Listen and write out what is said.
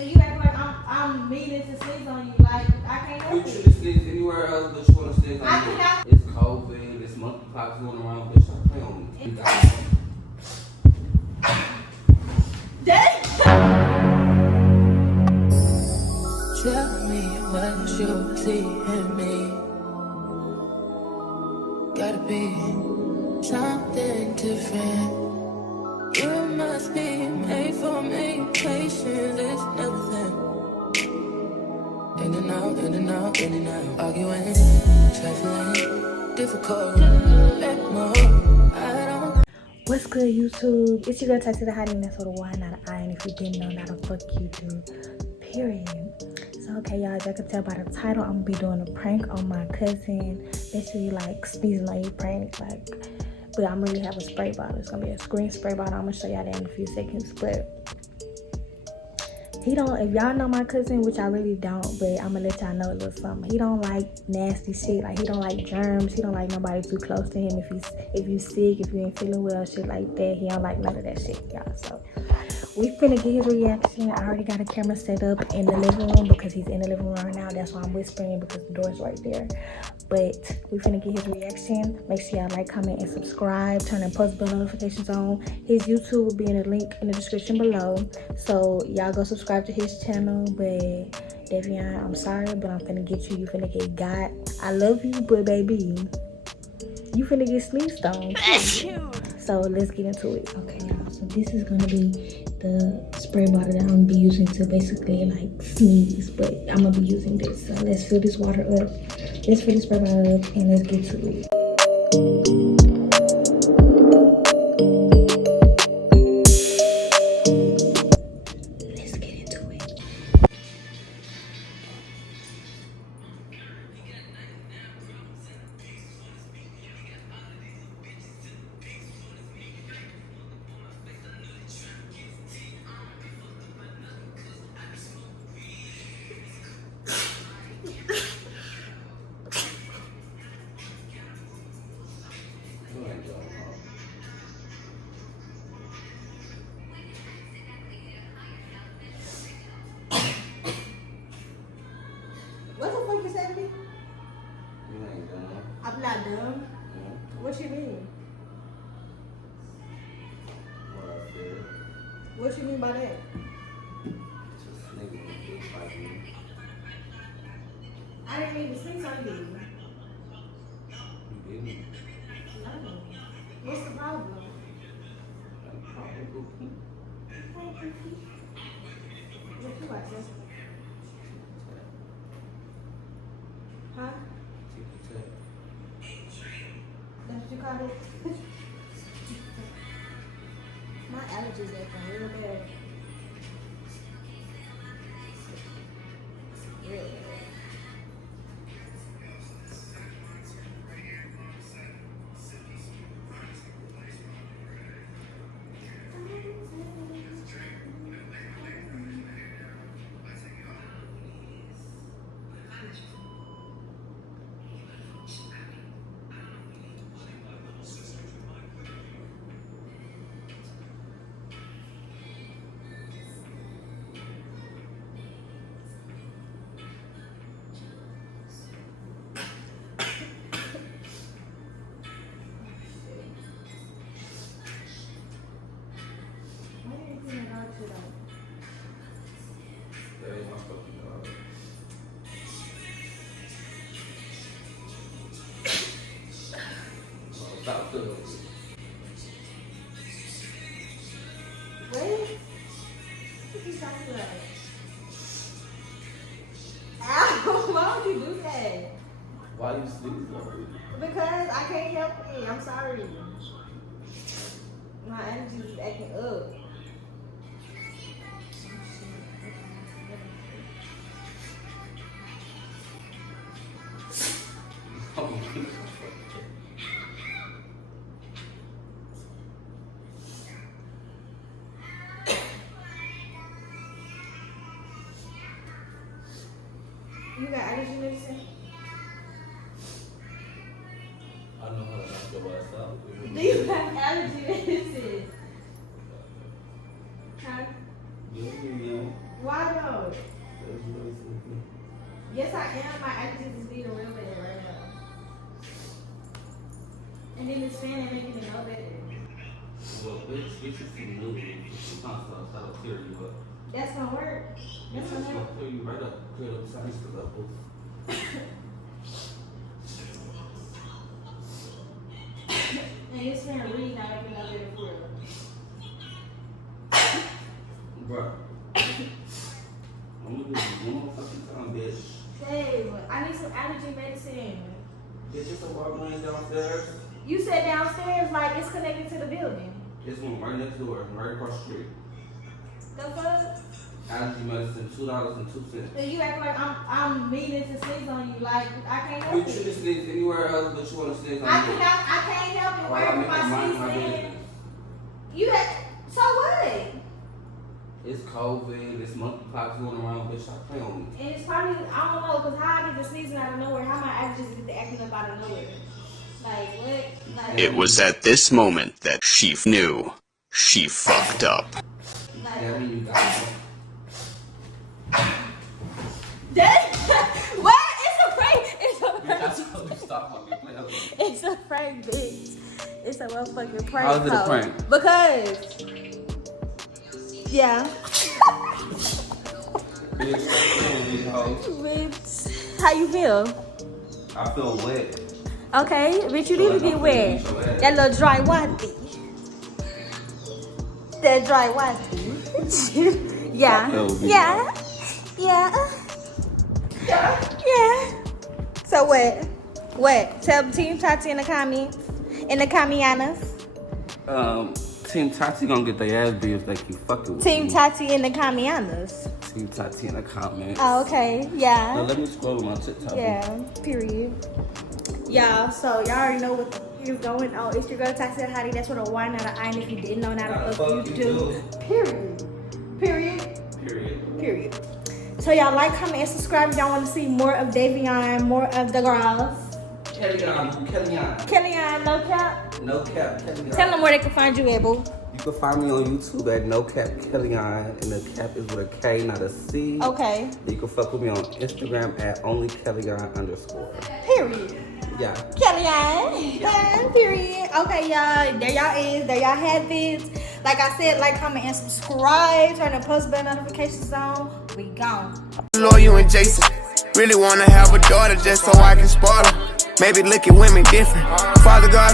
And you act like I'm meaning to sneeze on you. Like, I can't help You it. should sneeze anywhere else but you want to sneeze on I me. cannot. It's COVID, it's monkeypox going around, bitch. Stop playing on me. You got it. Tell me what you see in me. Gotta be something different. You must be made for me. Patience is nothing. In and out, in and out, in and out. Arguing, trifling, difficult. Let more. I don't. What's good, YouTube? It's your girl Tyson the Hottie, and that's what a Y, not an I. And if you didn't know, not a fuck you do. Period. So okay, y'all, as y'all can tell by the title, I'm gonna be doing a prank on my cousin. Basically, like sneezing on you prank, like. But I'm really have a spray bottle. It's gonna be a screen spray bottle. I'm gonna show y'all that in a few seconds. But he don't. If y'all know my cousin, which I really don't, but I'm gonna let y'all know a little something. He don't like nasty shit. Like he don't like germs. He don't like nobody too close to him. If you sick, if you ain't feeling well, shit like that. He don't like none of that shit, y'all. So we finna get his reaction. I already got a camera set up in the living room because he's in the living room right now. That's why I'm whispering, because the door's right there. But we finna get his reaction. Make sure y'all like, comment, and subscribe. Turn and post bell notifications on. His YouTube will be in the link in the description below. So y'all go subscribe to his channel. But Devion, I'm sorry, but I'm finna get you. You finna get got. I love you, but baby, you finna get sneezed on. So let's get into it. Okay, y'all. So this is gonna be the spray bottle that I'm gonna be using to basically like sneeze, but I'm gonna be using this. So let's fill this water up. Let's fill this spray bottle up and let's get to it. Let's get into it. What the fuck you said to me? You ain't dumb. I'm not dumb. Yeah. What you mean? What I said. What you mean by that? Just nigga in the bitch like me. I didn't mean to sneeze on you. You didn't. No. What's the problem? I'm probably go pee. What you watching? Huh? Take a tap. That's what you call it? My allergies acting real bad. Real bad. That ain't my fucking dog. Oh, stop doing it. What? What you talking about? Ow! Why would you do that? Why you sneeze on me? Because I can't help it. I'm sorry. My energy is acting up. You got allergy medicine? I know how to knock your ass out. Do you have allergy medicine? Huh? Yeah. Why though? about it. Yes, I am. My actions is being real bad right now. And then this fan ain't making me no better. Well, bitch, get you some noodles, some pasta, that'll clear you up. That's gonna work. That's gonna It'll work. clear you right up, clear up the size of the levels. And this fan really not making no better for real. Bruh. I'm gonna do this one more fucking time, bitch. Babe, I need some allergy medicine. Bitch, it's a Walgreens downstairs. You said downstairs like it's connected to the building. This one right next door, right across the street. The fuck? Allergy medicine, $2.02. So you act like I'm meaning to sneeze on you. Like I can't You help should it. sneeze anywhere else, but you want to sneeze on I me. can't help it. Why Wherever make my my mind my sneeze in. business? You had, so what? It's COVID, it's monkeypox going around, bitch. Stop playing on me. And it's probably, I don't know, because how I get the sneezing out of nowhere, how my allergies get the acting up out of nowhere. Like, what? Like, It was at this moment that she knew she fucked up. like, That mean you got it. what? It's a prank. It's a Bitch, I prank. told you stop fucking playing on me. It's a prank, bitch. It's a motherfucking prank. How is it a hoe. prank? Because, yeah. Bitch, stop playing on me, hoe. Bitch, how you feel? I feel wet. Okay, bitch, you need to get wet. That little dry wappy. That dry wappy. Yeah. Yeah. Yeah. Yeah. So what? What? Tell Team Tati in the comments. In the comments. Team Tati gonna get their ass beat if they keep fucking with Team me. Tati in the comments. Team Tati in the comments. Oh, okay. Now Yeah. let me scroll my TikTok. Yeah. Period. Y'all, so y'all already know what is going on. It's your girl Tati Hottie. That's what a Y, not an I. And if you didn't know, now the fuck you do. Period. Period. Period. Period. So y'all like, comment, and subscribe if y'all want to see more of Davion, more of the girls. Kellyon. Kellyon, no cap. No cap, Kellyon. Tell them where they can find you, Abel. You can find me on YouTube at No Cap Kellyon, and the cap is with a K, not a C. Okay. You can fuck with me on Instagram at onlykellyon_. Period. Yeah. Kellyon. Yeah, period. Okay, y'all. There y'all is. There y'all have it. Like I said, like, comment, and subscribe. Turn the post bell notifications on. We gone. Lord, you and Jason really wanna have a daughter just so I can spoil her. Maybe look at women different. Father God.